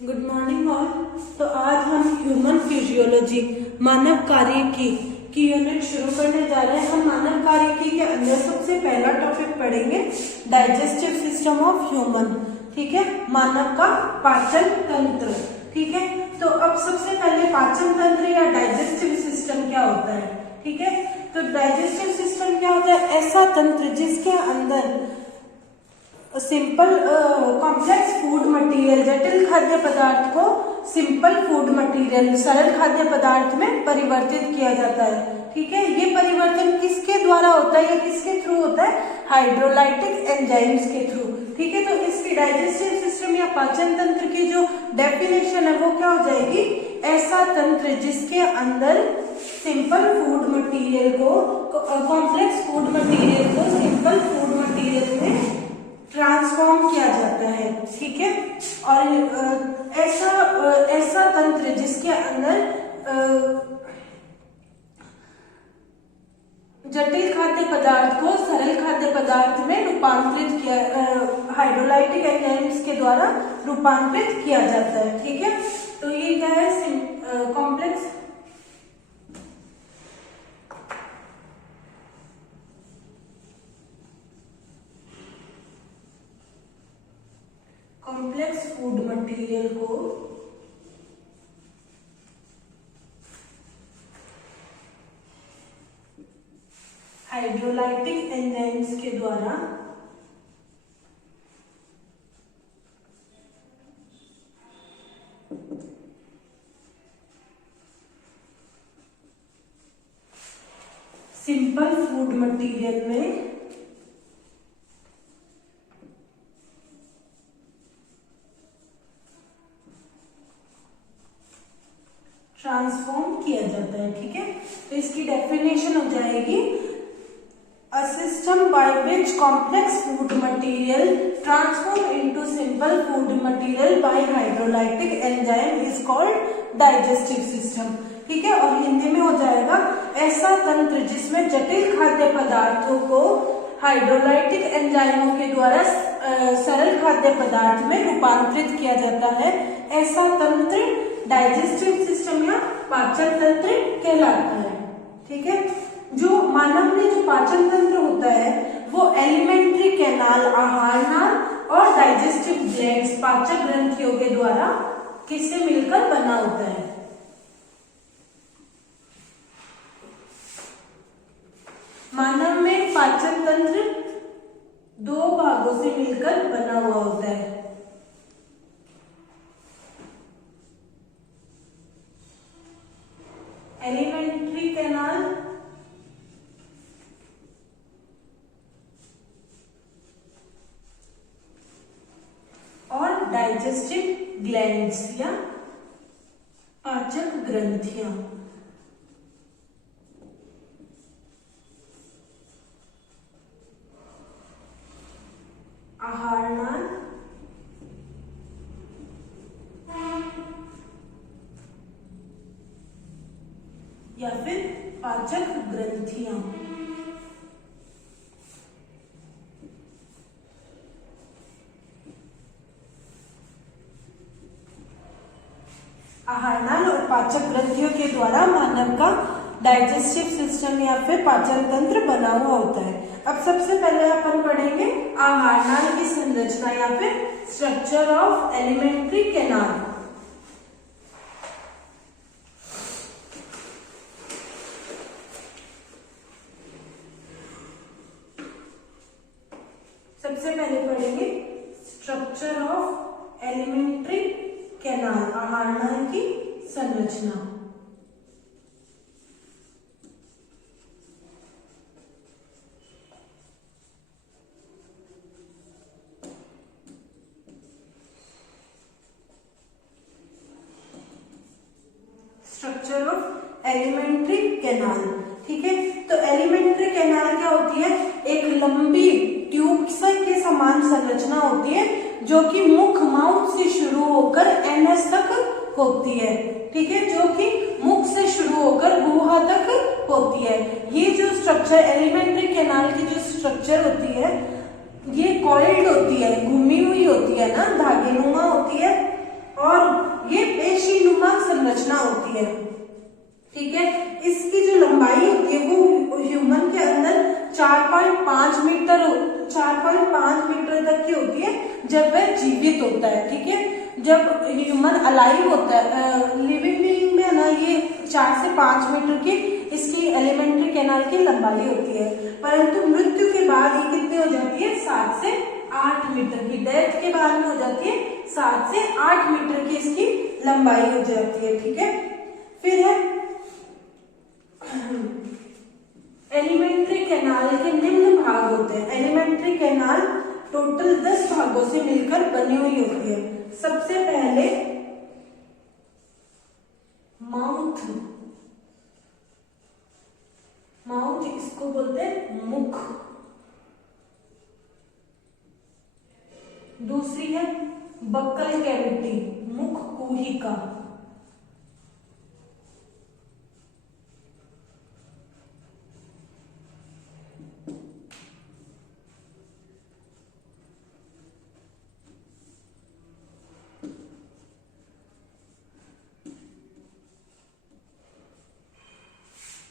Good morning all. तो आज हम ह्यूमन फिजियोलॉजी मानव कार्यकी की यूनिट शुरू करने जा रहे हैं। हम मानव कार्यकी के अंदर सबसे पहला टॉपिक पढ़ेंगे डाइजेस्टिव सिस्टम ऑफ ह्यूमन। ठीक है, मानव का पाचन तंत्र। ठीक है, तो अब सबसे पहले पाचन तंत्र या डाइजेस्टिव सिस्टम क्या होता है। ठीक है, तो डाइजेस्टिव सिस्टम क्या होता है? ऐसा तंत्र जिसके अंदर सिंपल कॉम्प्लेक्स फूड मटेरियल, जटिल खाद्य पदार्थ को सिंपल फूड मटेरियल, सरल खाद्य पदार्थ में परिवर्तित किया जाता है। ठीक है, ये परिवर्तन किसके द्वारा होता है या किसके थ्रू होता है? हाइड्रोलाइटिक एंजाइम्स के थ्रू। ठीक है, तो इसकी डाइजेस्टिव सिस्टम या पाचन तंत्र की जो डेफिनेशन है वो क्या हो जाएगी? ऐसा तंत्र जिसके अंदर सिंपल फूड मटेरियल को, कॉम्प्लेक्स फूड मटेरियल को सिंपल फूड मटेरियल में ट्रांसफॉर्म किया जाता है। ठीक है, और ऐसा तंत्र जिसके अंदर जटिल खाद्य पदार्थ को सरल खाद्य पदार्थ में रूपांतरित किया, हाइड्रोलाइटिक एंजाइम्स के द्वारा रूपांतरित किया जाता है। ठीक है, तो ये क्या है? कॉम्प्लेक्स फूड मटेरियल को हाइड्रोलाइटिक एंजाइम्स के द्वारा सिंपल फूड मटेरियल में ट्रांसफॉर्म किया जाता है। ठीक है, तो इसकी डेफिनेशन हो जाएगी a system by which complex food material transform into simple food material by hydrolytic enzyme is called digestive system. ठीक है, और हिंदी में हो जाएगा ऐसा तंत्र जिसमें जटिल खाद्य पदार्थों को हाइड्रोलाइटिक एंजाइमों के द्वारा सरल खाद्य पदार्थ में रूपांतरित किया जाता है। ऐसा तंत्र डाइजेस्टिव सिस्टम या पाचन तंत्र कहलाता है। ठीक है, जो मानव में जो पाचन तंत्र होता है वो एलिमेंट्री कैनाल, आहार नाल और डाइजेस्टिव ग्लैंड्स, पाचक ग्रंथियों के द्वारा किससे मिलकर बना होता है? मानव में पाचन तंत्र दो भागों से मिलकर बना हुआ होता है। एलिमेंट्री कैनाल और डाइजेस्टिव ग्लैंड्स या पाचक ग्रंथियां। आहार नाल या फिर पाचक ग्रंथियां। आहार नाल और पाचक ग्रंथियों के द्वारा मानव का डाइजेस्टिव सिस्टम या फिर पाचन तंत्र बना हुआ होता है। अब सबसे पहले अपन पढ़ेंगे आहार नाल की संरचना या फिर स्ट्रक्चर ऑफ एलिमेंट्री कैनाल। सबसे पहले पढ़ेंगे स्ट्रक्चर ऑफ एलिमेंट्री कैनाल, आहार नाल की संरचना। Structure of alimentary canal. ठीक है, तो एलिमेंट्री कैनाल क्या होती है? एक लंबी ट्यूब के समान संरचना होती है जो कि मुख, माउथ से शुरू होकर एनएस तक होती है। ठीक है, जो कि मुख से शुरू होकर गुहा तक होती है। ये जो स्ट्रक्चर, एलिमेंट्री कैनाल की जो स्ट्रक्चर होती है ये कॉइल्ड होती है, घूमी हुई होती है ना, धागेनुमा होती है। और ये पेशीनुमा संरचना होती है, ठीक है। इसकी जो लंबाई होती है वो ह्यूमन के अंदर 4.5 मीटर तक की होती है जब वह जीवित होता है, ठीक है। जब ह्यूमन अलाइव होता है, लिविंग बीइंग में ना, ये 4 से 5 मीटर की इसकी एलिमेंट्री कैनाल की लंबाई होती है, परंतु मृत्यु के बाद ये कितनी हो जाती है, 7 से 8 मीटर की। डेथ के बाद में हो जाती है 7 से 8 मीटर की इसकी लंबाई हो जाती है, ठीक है। फिर है एलिमेंट्री कैनाल के निम्न भाग होते हैं। एलिमेंट्री कैनाल टोटल 10 भागों से मिलकर बनी हुई होती है। सबसे पहले माउथ इसको बोलते हैं मुख। दूसरी है बक्कल कैविटी, मुख कुहिका।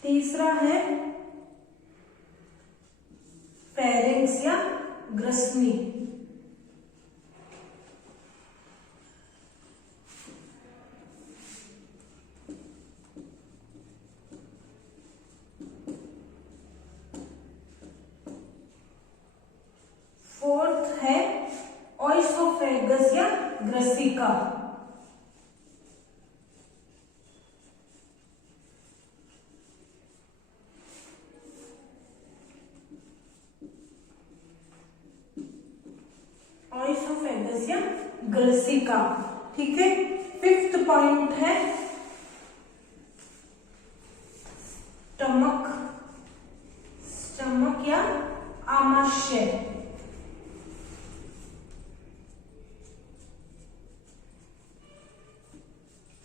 तीसरा है फेरिंक्स या ग्रसनी। फोर्थ है ऑइसोफेगस या ग्रसिका। ऑइसोफेगस या ग्रसिका, ठीक है। फिफ्थ पॉइंट है स्टमक या आमाशय।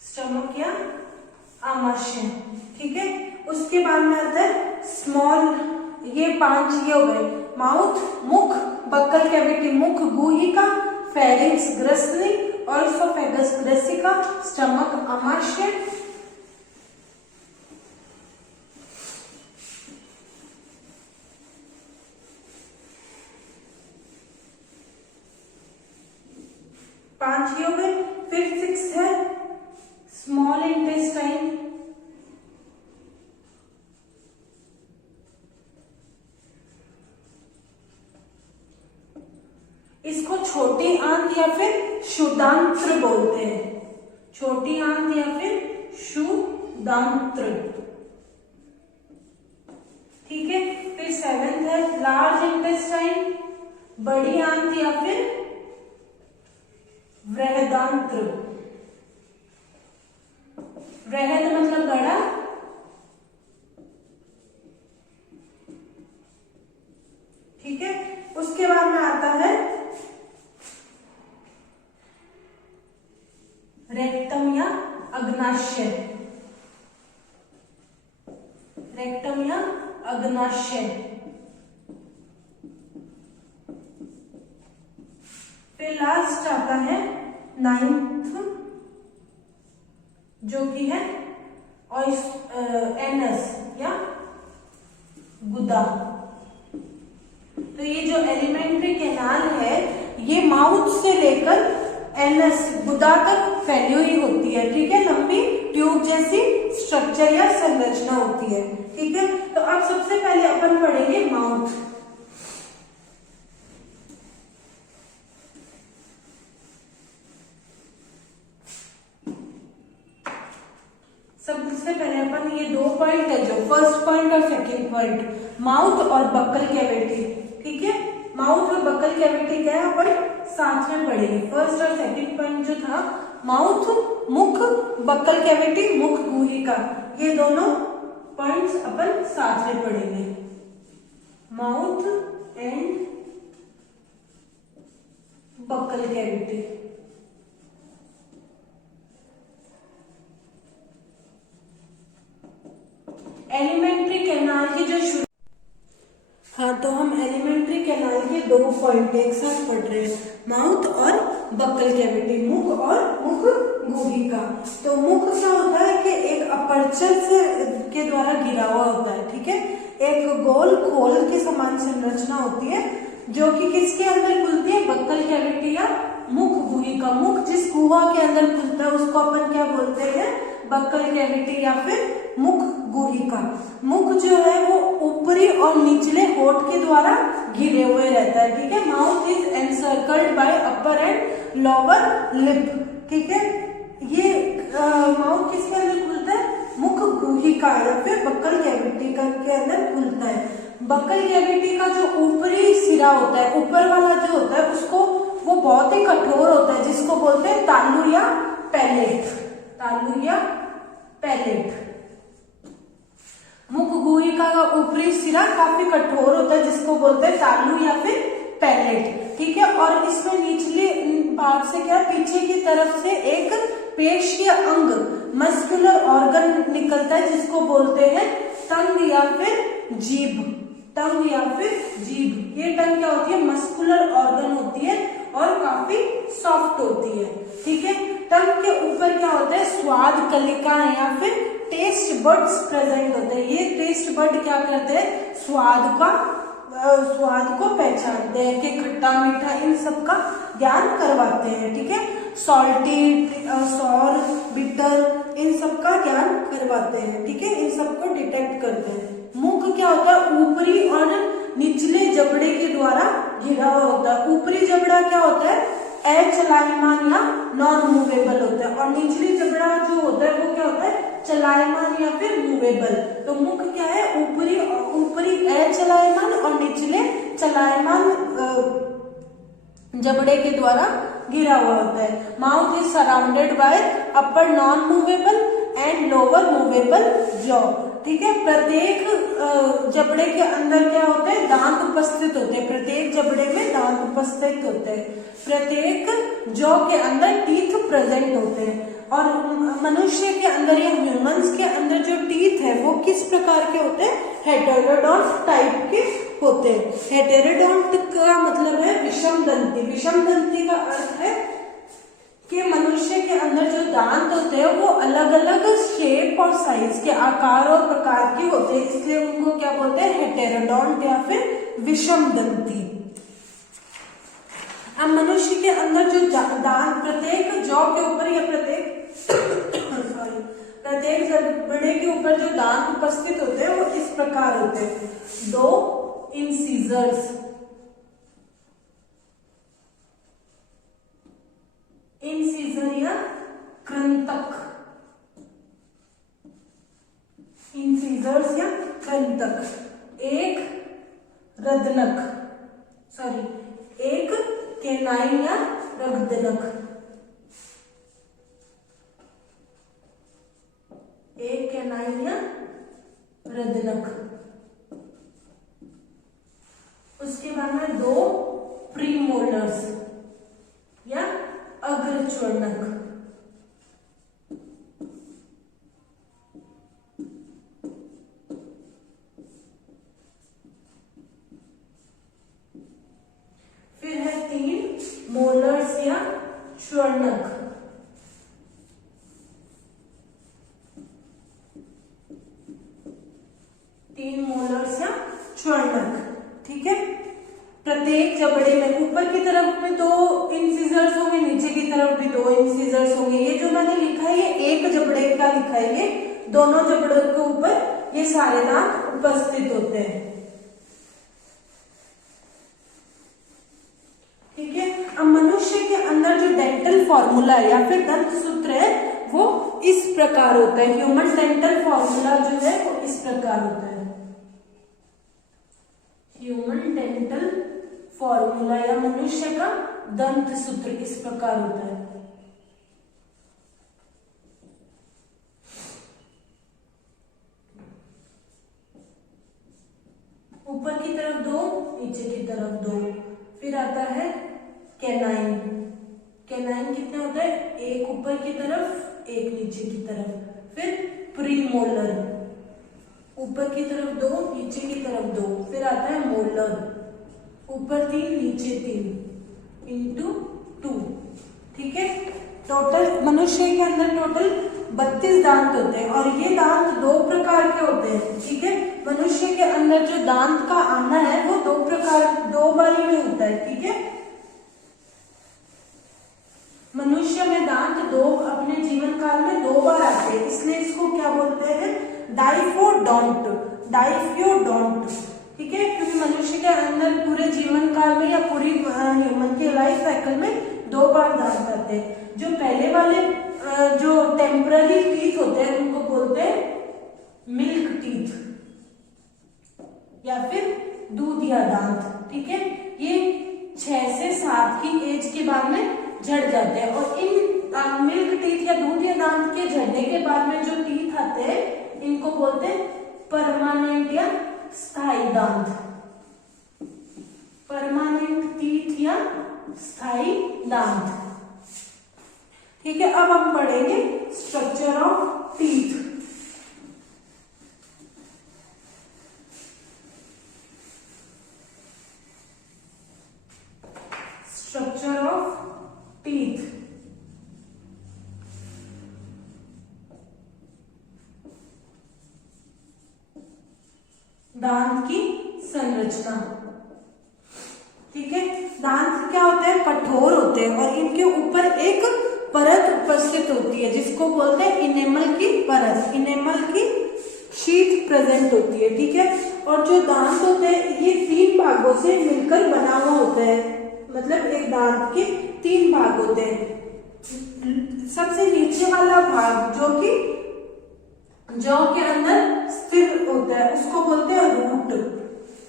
स्टमक या आमाशय, ठीक है। उसके बाद में आता है स्मॉल, ये 5 ये हो गए, माउथ मुख, बक्कल कैविटी मुख गुहिका, फेरिंक्स ग्रसनी, ऑइसोफेगस ग्रसिका, स्टमक आमाशय। पांच हो गए। फिर 6 है स्मॉल इंटेस्टाइन। इसको छोटी आंत या फिर क्षुदांत्र बोलते हैं। छोटी आंत या फिर क्षुदांत्र, ठीक है। फिर 7th है लार्ज इंटेस्टाइन, बड़ी आंत या फिर वृहदांत्र। वृहद मतलब बड़ा, ठीक है। उसके बाद में आता है रेक्टम या अग्नाशय। रेक्टम या अग्नाशय। फिर लास्ट आता है 9th, जो कि है एनस या गुदा। तो ये जो एलिमेंट्री कैनाल है ये माउथ से लेकर एनस गुदा तक फैली हुई होती है, ठीक है। लंबी ट्यूब जैसी स्ट्रक्चर या संरचना होती है, ठीक है। तो अब सबसे पहले अपन पढ़ेंगे माउथ। सबसे पहले अपन ये 2 पॉइंट है, जो फर्स्ट पॉइंट और सेकंड पॉइंट, माउथ और बक्कल कैविटी, ठीक है। माउथ और बक्कल कैविटी क्या है अपन साथ में पढ़ेंगे। फर्स्ट और सेकंड पॉइंट जो था माउथ मुख, बक्कल कैविटी मुख गुहिका, ये दोनों पॉइंट्स अपन साथ में पढ़ेंगे। Mouth and buccal cavity. Alimentary canal की जो हाँ, तो हम एलिमेंट्री कैनाल के 2 पॉइंट एक साथ पढ़ रहे हैं, माउथ और बक्कल कैविटी, मुख और मुख गुहिका। तो मुख क्या होता है कि एक अपर्चर से के द्वारा घिरा हुआ होता है, ठीक है। एक गोल खोल के समान संरचना होती है जो कि किसके अंदर खुलती है, बक्कल कैविटी या मुख गुहिका। मुख जिस गुहा के अंदर खुलता है उसको अपन क्या बोलते हैं, बक्कल कैविटी या फिर मुख गुहिका। मुख जो है वो ऊपरी और निचले होठ के द्वारा घिरे हुए रहता है, ठीक है। Mouth is encircled bye upper and lower lip, ठीक है। ये माउथ किसके अंदर खुलता है, मुख गुहिका या फिर बक्कल कैविटी के अंदर खुलता है। बक्कल कैविटी का जो ऊपरी सिरा होता है, ऊपर वाला जो होता है उसको, वो बहुत ही कठोर होता है जिसको बोलते हैं तालू या पैलेट, तालू या पैलेट। मुख गुहिका का ऊपरी सिरा काफी कठोर होता है जिसको बोलते हैं तालू या फिर पैलेट, ठीक है। और इसमें निचले भाग से क्या, पीछे की तरफ से एक पेशीय अंग, मस्कुलर ऑर्गन निकलता है जिसको बोलते हैं टंग या फिर जीभ, टंग या फिर जीभ। ये टंग क्या होती है, मस्कुलर ऑर्गन होती है और काफी सॉफ्ट होती है, ठीक है। टंग के ऊपर क्या होता है, स्वाद कलिका या फिर टेस्ट बड्स प्रेजेंट होते हैं। ये टेस्ट बड क्या करते हैं, स्वाद को पहचानते हैं कि खट्टा मीठा इन सब का ज्ञान करवाते हैं, ठीक है। सॉल्टी, सॉर, बिटर इन सब का ज्ञान करवाते हैं, ठीक है। इन सब को डिटेक्ट करते हैं। मुख क्या होता है, ऊपरी और निचले जबड़े के द्वारा घिरा हुआ होता है। ऊपरी जबड़ा क्या होता है, अचलायमान या नॉन मूवेबल होता है, और निचली जबड़ा जो होता है वो क्या होता है, चलायमान या फिर मूवेबल। तो मुख क्या है, ऊपरी अचलायमान और निचले चलायमान जबड़े के द्वारा घिरा हुआ होता है। Mouth is surrounded by upper non movable and lower movable jaw, ठीक है। प्रत्येक जबड़े के अंदर क्या होते हैं, दांत उपस्थित होते हैं। प्रत्येक जबड़े में दांत उपस्थित होते हैं। प्रत्येक जॉ के अंदर टीथ प्रेजेंट होते हैं। और मनुष्य के अंदर या ह्यूमंस के अंदर जो टीथ है वो किस प्रकार के होते हैं, हेटेरोडोंट टाइप के होते हैं। हेटेरोडोंट का मतलब है विषम दंती। विषम दंती का अर्थ है कि मनुष्य के अंदर जो दांत होते हैं वो अलग अलग शेप और साइज के, आकार और प्रकार के होते हैं, इसलिए उनको क्या बोलते हैं, हेटेरोडोंट या फिर विषम दंती। अब मनुष्य के अंदर जो दांत प्रत्येक जॉ के ऊपर या प्रत्येक जबड़े के ऊपर जो दांत उपस्थित होते हैं वो इस प्रकार होते हैं। 2 इंसीजर्स, इंसीजर या कृंतक, इंसीजर्स या कृंतक। एक रदनक, एक केनाइन या रगदनक, एक केनाइन या रदनक। उसके बाद में 2 प्रीमोलर्स या अग्रच्वर्णक, फिर है 3 मोलर्स या च्वर्णक। ठीक है। प्रत्येक जबड़े में ऊपर की तरफ में 2 इंसिजर्स होंगे, नीचे की तरफ भी 2 इंसिजर्स होंगे। ये जो मैंने लिखा है ये एक जबड़े का लिखा है, ये दोनों जबड़ों के ऊपर ये सारे दांत उपस्थित होते हैं। ठीक है। अब मनुष्य के अंदर जो डेंटल फॉर्मूला या फिर दंत सूत्र है वो इस प्रकार होता है। ह्यूमन डेंटल फॉर्मूला जो है वो इस प्रकार होता है। ह्यूमन डेंटल फॉर्मूला या मनुष्य का दंत सूत्र इस प्रकार होता है। ऊपर की तरफ 2, नीचे की तरफ 2। फिर आता है कैनाइन। कैनाइन कितने होते हैं? एक ऊपर की तरफ, एक नीचे की तरफ। फिर प्रीमोलर, ऊपर की तरफ 2, नीचे की तरफ 2। फिर आता है मोलर, ऊपर 3 नीचे 3 इंटू 2। ठीक है। टोटल मनुष्य के अंदर टोटल 32 दांत होते हैं और ये दांत 2 प्रकार के होते हैं, ठीक है। मनुष्य के अंदर जो दांत का आना है वो 2 बारी में होता है, ठीक है। मनुष्य में दांत अपने जीवन काल में 2 बार आते हैं, इसलिए इसको क्या बोलते हैं, डाइफोडोंट, ठीक है। क्योंकि मनुष्य के अंदर पूरे जीवन काल में या पूरी ह्यूमन के लाइफ साइकिल में 2 बार दांत आते हैं। जो पहले वाले जो टेम्पररी टीथ होते हैं उनको बोलते हैं मिल्क टीथ या फिर दूधिया दांत, ठीक है। ये 6 से 7 की एज के बाद में झड़ जाते हैं और इन मिल्क टीथ या दूधिया दांत के झड़ने के बाद में जो टीथ आते हैं इनको बोलते हैं परमानेंट या स्थायी दांत, परमानेंट टीथ या स्थायी दांत, ठीक है। अब हम पढ़ेंगे structure of teeth. Structure of teeth, दांत की संरचना, ठीक है। दांत क्या होते हैं, कठोर होते हैं और इनके ऊपर एक परत उपस्थित होती है जिसको बोलते हैं इनेमल की परत, इनेमल की शीट प्रेजेंट होती है, ठीक है। और जो दांत होते हैं ये 3 भागों से मिलकर बना हुआ होता है, मतलब एक दांत के 3 भाग होते हैं। सबसे नीचे वाला भाग जो कि जौ के अंदर स्थिर होता है उसको बोलते हैं रूट,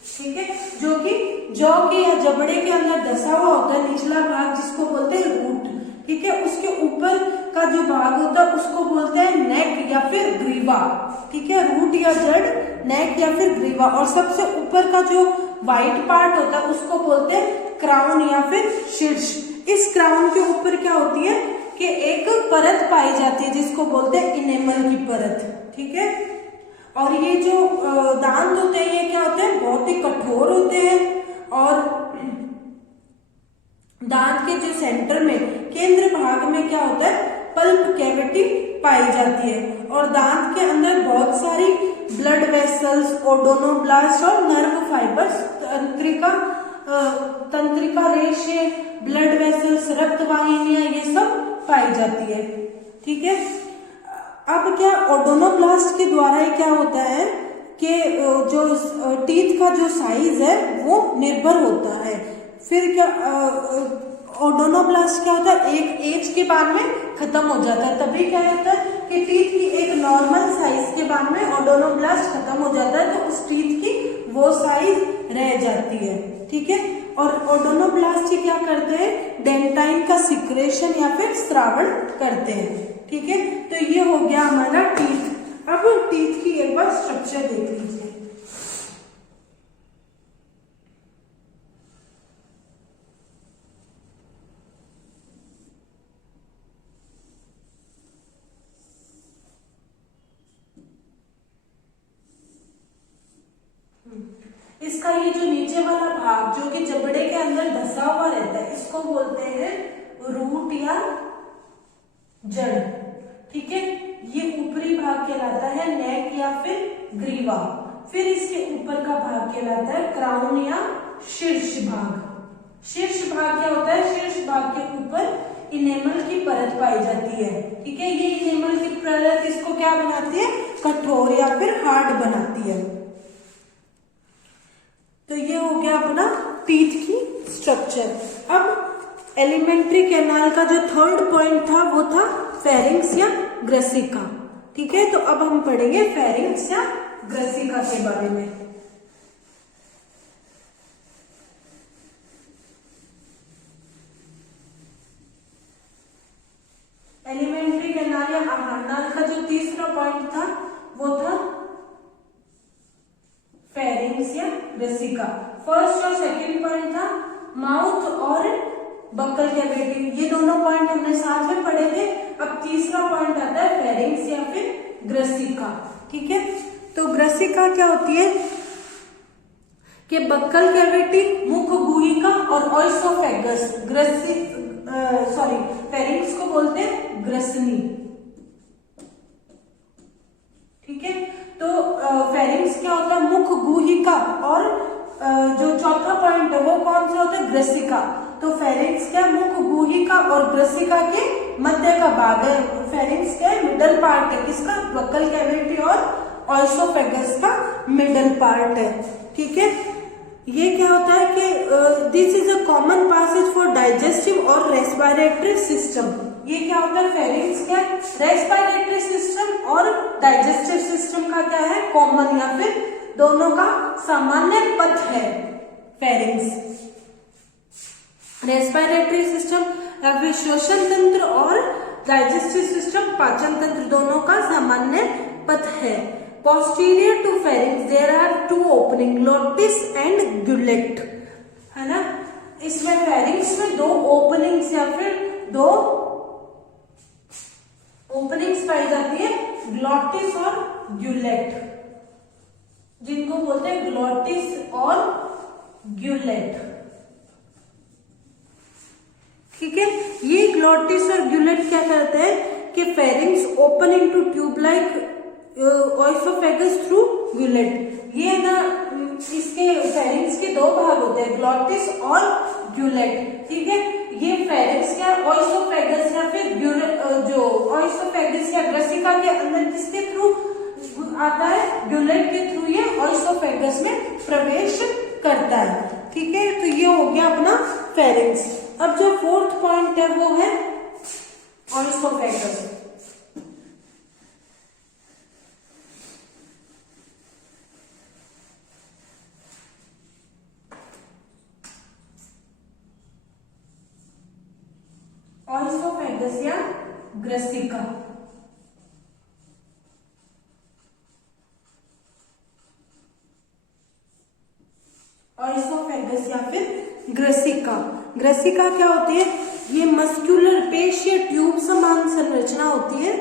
ठीक है। जो कि जौ के या जबड़े के अंदर धसा हुआ होता है निचला भाग जिसको बोलते हैं रूट, ठीक है। उसके ऊपर का जो भाग होता है उसको बोलते हैं नेक या फिर ग्रीवा, ठीक है। रूट या जड़, नेक या फिर ग्रीवा। और सबसे ऊपर का जो व्हाइट पार्ट होता है उसको बोलते हैं क्राउन या फिर शीर्ष। इस क्राउन के ऊपर क्या होती है कि एक परत पाई जाती है जिसको बोलते हैं इनेमल की परत, ठीक है। और ये जो दांत होते हैं ये क्या होते हैं, बहुत ही कठोर होते हैं और दांत के जो सेंटर में केंद्र भाग में क्या होता है, पल्प कैविटी पाई जाती है और दांत के अंदर बहुत सारी ब्लड वेसल्स, ओडोनोब्लास्ट और नर्व फाइबर्स, तंत्रिका रेशे, ब्लड वेसल्स, रक्त वाहिनियां ये सब पाई जाती है, ठीक है। अब क्या ओडोनोब्लास्ट के द्वारा क्या होता है कि जो टीथ का जो साइज है वो निर्भर होता है। फिर क्या ओडोनोब्लास्ट क्या होता है, एक एज के बाद में खत्म हो जाता है, तभी क्या होता है कि टीथ की एक नॉर्मल साइज के बाद में ओडोनोब्लास्ट खत्म हो जाता है तो उस टीथ की वो साइज रह जाती है, ठीक है। और ओडोनोब्लास्ट क्या करते हैं, डेंटाइन का सिक्रेशन या फिर स्रावण करते हैं, ठीक है। तो ये हो गया हमारा टीथ। अब टीथ की एक बार स्ट्रक्चर देख लीजिए। इसका ये जो नीचे वाला भाग जो कि जबड़े के अंदर धसा हुआ रहता है इसको बोलते हैं रूट या जड़, ठीक है। ये ऊपरी भाग कहलाता है नेक या फिर ग्रीवा। फिर इसके ऊपर का भाग कहलाता है क्राउन या शीर्ष भाग। शीर्ष भाग क्या होता है, शीर्ष भाग के ऊपर इनेमल की परत पाई जाती है, ठीक है। ये इनेमल की परत इसको क्या बनाती है, कठोर या फिर हार्ड बनाती है। तो ये हो गया अपना टीथ की स्ट्रक्चर। अब एलिमेंट्री कैनाल का जो थर्ड पॉइंट था वो था फेरिंक्स या ग्रसिका, ठीक है। तो अब हम पढ़ेंगे फेरिंक्स या ग्रसिका के बारे में। एलिमेंट्री कैनाल या आहार नाल का जो तीसरा पॉइंट था वो था फेरिंक्स या ग्रसिका। फर्स्ट और सेकंड पॉइंट था माउथ और बक्कल कैविटी, ये दोनों पॉइंट हमने साथ में पढ़े थे। अब तीसरा पॉइंट आता है फेरिंक्स या फिर ग्रसिका, ठीक है। तो ग्रसिका क्या होती है कि बक्कल कैविटी, मुख गुहिका और ऑइसोफेगस फेरिंग्स को बोलते हैं ग्रसनी। ठीक है, तो फेरिंग्स क्या होता है, मुख गुहिका, और जो चौथा पॉइंट है वो कौन सा होता है, ग्रसिका। तो फेरिंग्स क्या, मुख गुहिका और ग्रसिका के मध्य का भाग है। फेरिंग्स क्या है, मिडल पार्ट है किसका, बक्कल कैविटी और ऑइसोफेगस का मिडल पार्ट है। ठीक है, ये क्या होता है कि this is a common passage for digestive और रेस्पिरेटरी सिस्टम। ये क्या होता है, फेरिंग्स क्या, रेस्पिरेटरी सिस्टम और डाइजेस्टिव सिस्टम का क्या है, कॉमन या फिर दोनों का सामान्य पथ है फेरिंग्स। रेस्पिरेटरी सिस्टम या फिर श्वसन तंत्र और डाइजेस्टिव सिस्टम पाचन तंत्र दोनों का सामान्य पथ है। Posterior to pharynx there are two opening, glottis and gullet, है ना। इसमें pharynx में दो ओपनिंग्स या फिर दो ओपनिंग्स पाई जाती है, ग्लॉटिस और ग्यूलेट, जिनको बोलते हैं ग्लॉटिस और ग्यूलेट। ठीक है, ये ग्लॉटिस और ग्यूलेट क्या करते हैं कि pharynx open into tube like oesophagus through gullet. ये ना इसके फेरिंग्स के दो भाग होते हैं, ग्लॉटिस और ग्यूलेट। ठीक है, ये फेरिंग्स क्या, ऑइसोफेगस या फिर जो ऑइसोफेगस या ग्रसिका के अंदर किसके थ्रू आता है, ग्यूलेट के थ्रू ये ऑइसोफेगस में प्रवेश करता है। ठीक है, तो ये हो गया अपना फेरिंग्स। अब जो फोर्थ पॉइंट है वो है ऑइसोफेगस। ऑइसोफेगस या ग्रसिका। ऑइसोफेगस या फिर ग्रसिका। ग्रसिका क्या होती है, ये मस्कुलर पेशीय ट्यूब समान संरचना होती है,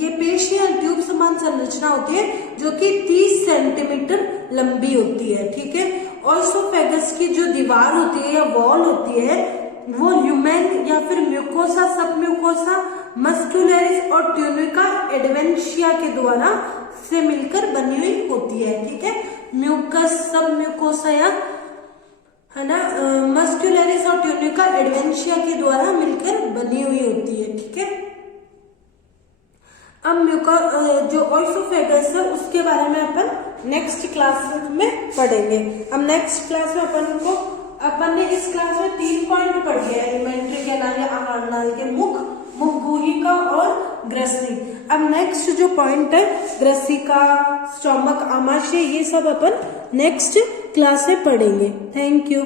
ये पेशीय ट्यूब समान संरचना होती है जो कि 30 सेंटीमीटर लंबी होती है। ठीक है, ऑइसोफेगस की जो दीवार होती है या वॉल होती है वो ल्यूमेन या फिर म्यूकोसा, सब म्यूकोसा, मस्कुलरिस और ट्यूनिका एडवेंशिया के द्वारा से मिलकर बनी हुई होती है। ठीक है, म्यूकस, सब म्यूकोसा या है ना, मस्कुलरिस और ट्यूनिका एडवेंशिया के द्वारा मिलकर बनी हुई होती है। ठीक है, अब जो ऑइसोफेगस है उसके बारे में अपन नेक्स्ट क्लास में पढ़ेंगे। अब नेक्स्ट क्लास में अपन ने इस क्लास में 3 पॉइंट पढ़े हैं, एलिमेंट्री कैनाल या आहार नाल के, मुख गुहिका और ग्रसनी। अब नेक्स्ट जो पॉइंट है ग्रसिका, स्टोमक, आमाशय, ये सब अपन नेक्स्ट क्लास में पढ़ेंगे। Thank you.